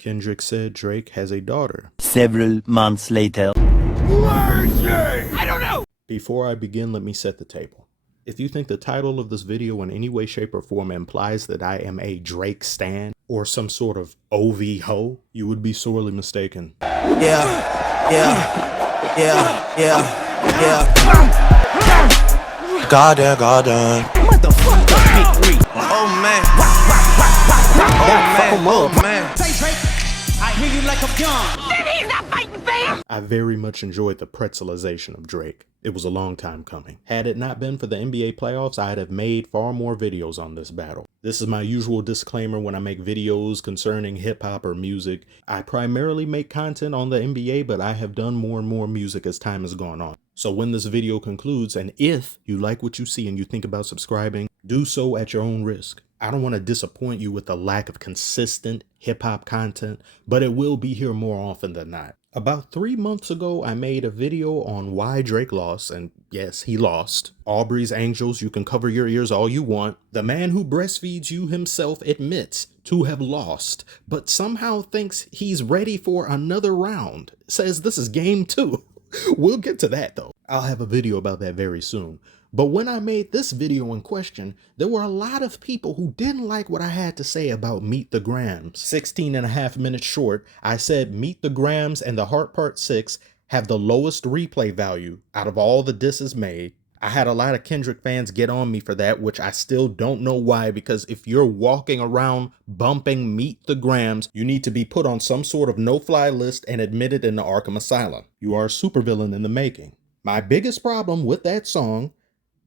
Kendrick said Drake has a daughter. Several months later. Where is she? I don't know! Before I begin, let me set the table. If you think the title of this video in any way, shape, or form implies that I am a Drake stan or some sort of OV ho, you would be sorely mistaken. Yeah. Garden. Motherfucker. Oh man. Oh man. Say Drake, I hear you like I'm young. Then he's not fighting fair! I very much enjoyed the pretzelization of Drake. It was a long time coming. Had it not been for the NBA playoffs, I'd have made far more videos on this battle. This is my usual disclaimer when I make videos concerning hip hop or music. I primarily make content on the NBA, but I have done more and more music as time has gone on. So when this video concludes, and if you like what you see and you think about subscribing, do so at your own risk. I don't want to disappoint you with the lack of consistent hip hop content, but it will be here more often than not. About 3 months ago, I made a video on why Drake lost, and yes, he lost. Aubrey's Angels, you can cover your ears all you want. The man who breastfeeds you himself admits to have lost, but somehow thinks he's ready for another round. Says this is game 2. We'll get to that though. I'll have a video about that very soon. But when I made this video in question, there were a lot of people who didn't like what I had to say about Meet the Grams. 16.5 minutes short, I said Meet the Grams and The Heart Part 6 have the lowest replay value out of all the disses made. I had a lot of Kendrick fans get on me for that, which I still don't know why, because if you're walking around bumping Meet the Grams, you need to be put on some sort of no-fly list and admitted in the Arkham Asylum. You are a supervillain in the making. My biggest problem with that song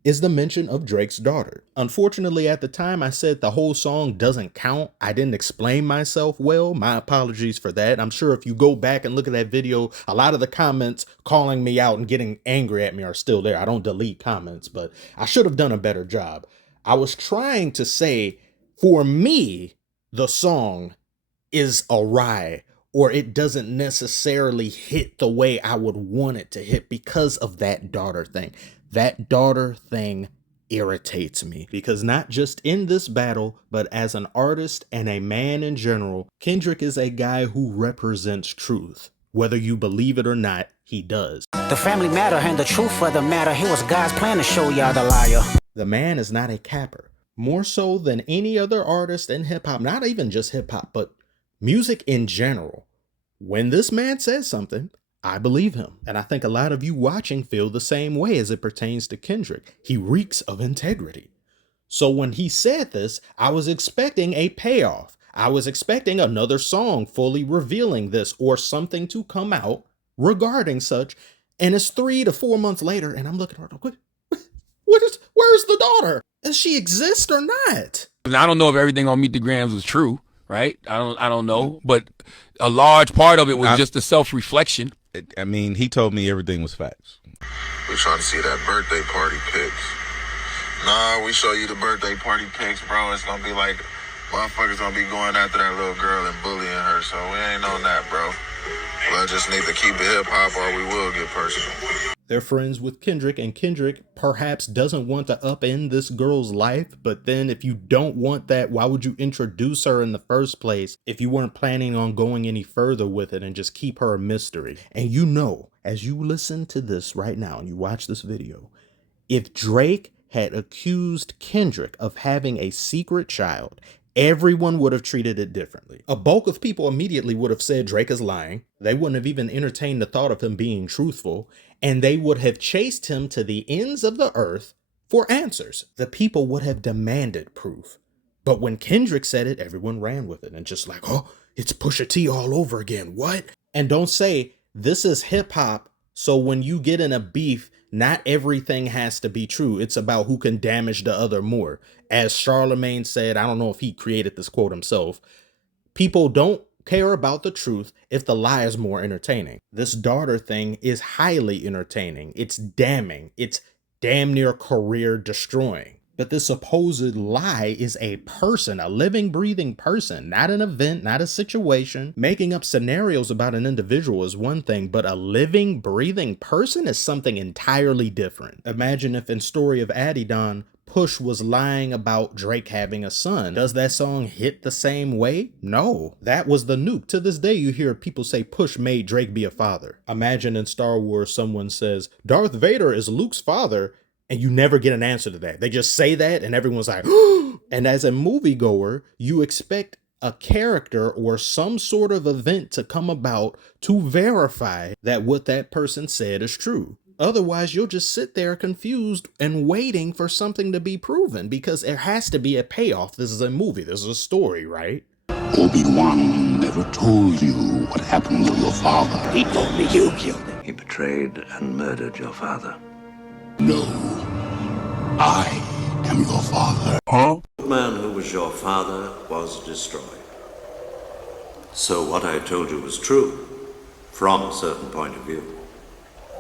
is the mention of Drake's daughter. Unfortunately, at the time I said the whole song doesn't count. I didn't explain myself well. My apologies for that. I'm sure if you go back and look at that video, a lot of the comments calling me out and getting angry at me are still there. I don't delete comments, but I should have done a better job. I was trying to say, for me, the song is awry, or it doesn't necessarily hit the way I would want it to hit because of that daughter thing. That daughter thing irritates me because not just in this battle, but as an artist and a man in general, Kendrick is a guy who represents truth. Whether you believe it or not, he does. The family matter and the truth for the matter. It was God's plan to show y'all the liar. The man is not a capper. More so than any other artist in hip hop, not even just hip hop, but music in general. When this man says something, I believe him. And I think a lot of you watching feel the same way as it pertains to Kendrick. He reeks of integrity. So when he said this, I was expecting a payoff. I was expecting another song fully revealing this or something to come out regarding such. And it's 3 to 4 months later and I'm looking at her, where's the daughter? Does she exist or not? I don't know if everything on Meet the Grams was true, right? I don't know, but a large part of it was just a self-reflection. I mean, he told me everything was facts. We trying to see that birthday party pics. Nah, we show you the birthday party pics, bro. It's gonna be like motherfuckers gonna be going after that little girl and bullying her, so we ain't on that, bro. We'll just need to keep it hip-hop or we will get personal. They're friends with Kendrick, and Kendrick perhaps doesn't want to upend this girl's life, but then if you don't want that, why would you introduce her in the first place if you weren't planning on going any further with it and just keep her a mystery? And you know, as you listen to this right now and you watch this video, if Drake had accused Kendrick of having a secret child, everyone would have treated it differently. A bulk of people immediately would have said Drake is lying. They wouldn't have even entertained the thought of him being truthful, and they would have chased him to the ends of the earth for answers. The people would have demanded proof. But when Kendrick said it, everyone ran with it and just like, oh, it's Pusha T all over again. What? And don't say this is hip hop, so when you get in a beef, not everything has to be true. It's about who can damage the other more. As Charlemagne said, I don't know if he created this quote himself, people don't care about the truth if the lie is more entertaining. This daughter thing is highly entertaining. It's damning. It's damn near career destroying. But this supposed lie is a person, a living, breathing person, not an event, not a situation. Making up scenarios about an individual is one thing, but a living, breathing person is something entirely different. Imagine if in Story of Adidon, Push was lying about Drake having a son. Does that song hit the same way? No. That was the nuke. To this day, you hear people say Push made Drake be a father. Imagine in Star Wars someone says, Darth Vader is Luke's father, and you never get an answer to that. They just say that and everyone's like, and as a moviegoer, you expect a character or some sort of event to come about to verify that what that person said is true. Otherwise, you'll just sit there confused and waiting for something to be proven because there has to be a payoff. This is a movie. This is a story, right? Obi-Wan never told you what happened to your father. He told me you killed him. He betrayed and murdered your father. No. I am your father. Huh? The man who was your father was destroyed. So what I told you was true, from a certain point of view.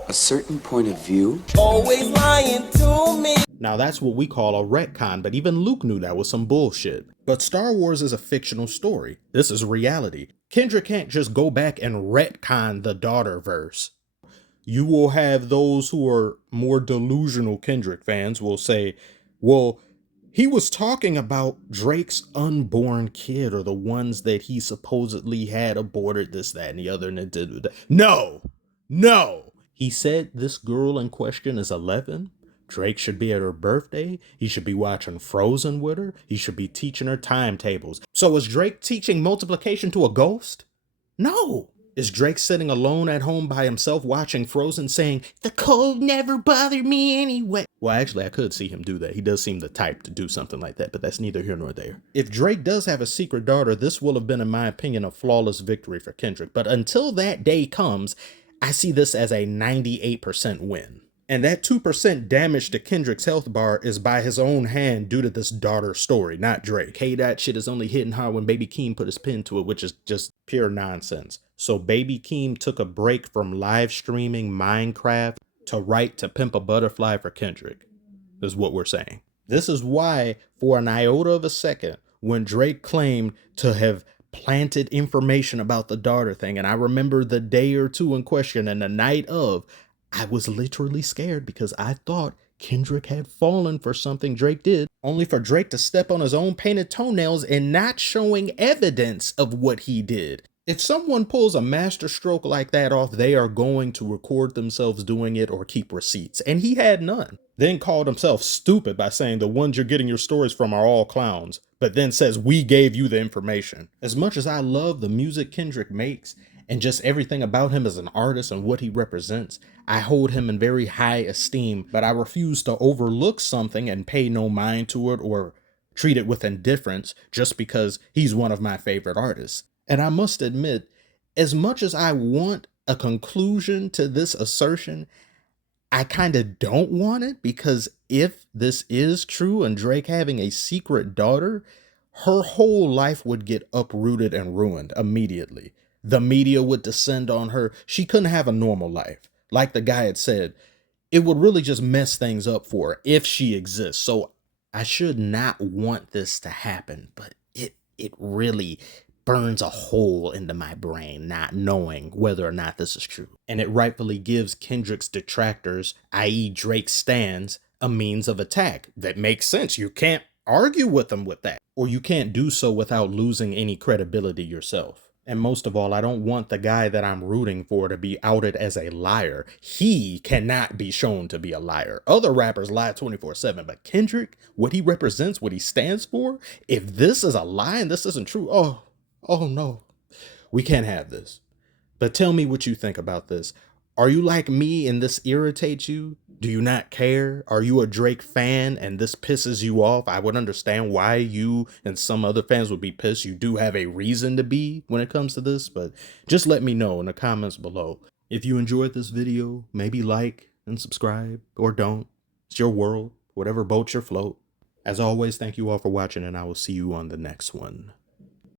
A certain point of view? Always lying to me. Now that's what we call a retcon, but even Luke knew that was some bullshit. But Star Wars is a fictional story. This is reality. Kendrick can't just go back and retcon the daughter verse. You will have those who are more delusional Kendrick fans will say, well, he was talking about Drake's unborn kid or the ones that he supposedly had aborted, this, that, and the other. And it did. No. He said this girl in question is 11. Drake should be at her birthday. He should be watching Frozen with her. He should be teaching her timetables. So is Drake teaching multiplication to a ghost? No. Is Drake sitting alone at home by himself watching Frozen saying, the cold never bothered me anyway? Well, actually, I could see him do that. He does seem the type to do something like that, but that's neither here nor there. If Drake does have a secret daughter, this will have been, in my opinion, a flawless victory for Kendrick. But until that day comes, I see this as a 98% win. And that 2% damage to Kendrick's health bar is by his own hand due to this daughter story, not Drake. Hey, that shit is only hitting hard when Baby Keem put his pen to it, which is just pure nonsense. So Baby Keem took a break from live streaming Minecraft to write To Pimp a Butterfly for Kendrick, is what we're saying. This is why, for an iota of a second, when Drake claimed to have planted information about the daughter thing, and I remember the day or two in question and the night of, I was literally scared because I thought Kendrick had fallen for something Drake did, only for Drake to step on his own painted toenails and not showing evidence of what he did. If someone pulls a master stroke like that off, they are going to record themselves doing it or keep receipts, and he had none. Then called himself stupid by saying the ones you're getting your stories from are all clowns, but then says we gave you the information. As much as I love the music Kendrick makes and just everything about him as an artist and what he represents, I hold him in very high esteem, but I refuse to overlook something and pay no mind to it or treat it with indifference just because he's one of my favorite artists. And I must admit, as much as I want a conclusion to this assertion, I kind of don't want it, because if this is true and Drake having a secret daughter, her whole life would get uprooted and ruined immediately. The media would descend on her. She couldn't have a normal life. Like the guy had said, it would really just mess things up for her if she exists. So I should not want this to happen, but it really burns a hole into my brain not knowing whether or not this is true. And it rightfully gives Kendrick's detractors, i.e. Drake's stans, a means of attack that makes sense. You can't argue with them with that, or you can't do so without losing any credibility yourself. And most of all, I don't want the guy that I'm rooting for to be outed as a liar. He cannot be shown to be a liar. Other rappers lie 24/7, but Kendrick, what he represents, what he stands for, if this is a lie and this isn't true, oh no, we can't have this. But tell me what you think about this. Are you like me and this irritates you? Do you not care? Are you a Drake fan and this pisses you off? I would understand why you and some other fans would be pissed. You do have a reason to be when it comes to this, but just let me know in the comments below. If you enjoyed this video, maybe like and subscribe, or don't. It's your world, whatever boat you float. As always, thank you all for watching, and I will see you on the next one.